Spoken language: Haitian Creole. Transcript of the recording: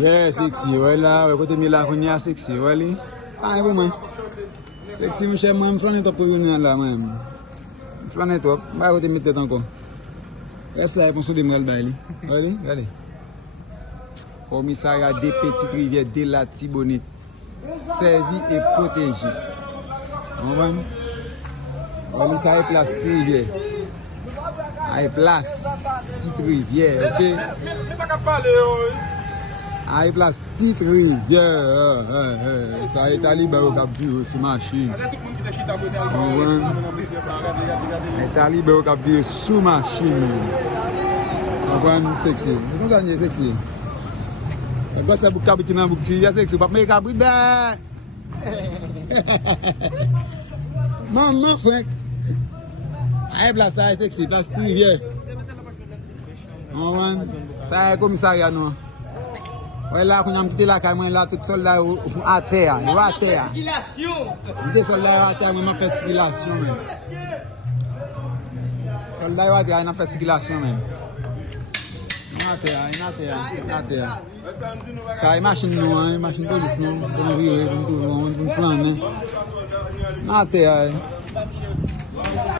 Yeah, sexy, voilà, côté Mila Konya sexy, voilà. Ah, vraiment. Sexy, mon cher, moi, je flanne top pour venir là, même. Flanne top, bah, côté mettre encore. Reste là pour se démarrer le bail. Allez, allez. Komisaria des petites rivières de latibonit, servi et protégé. On va. Komisaria place rivière. À place petite rivière, ok? À place petite rivière. Ça est talibé au cap sur machine. Talibé au cap sous machine. On va sexy. Comment ça est sexy? Agora você vai aqui na butia, você vai meio cabri da. Não, Frank. Aí blasta, sexy, blasta rivière. Não, mano. Ça é komisaria não. Olha lá quando eu me lá, cai lá tout soldat à terre, eu à terre. Des soldats à terre, moi fais circulation même. Soldat à terre, na fais circulation même. Na terre. Ça est machine non, machine police non, on vire, on plan, né? Na terre.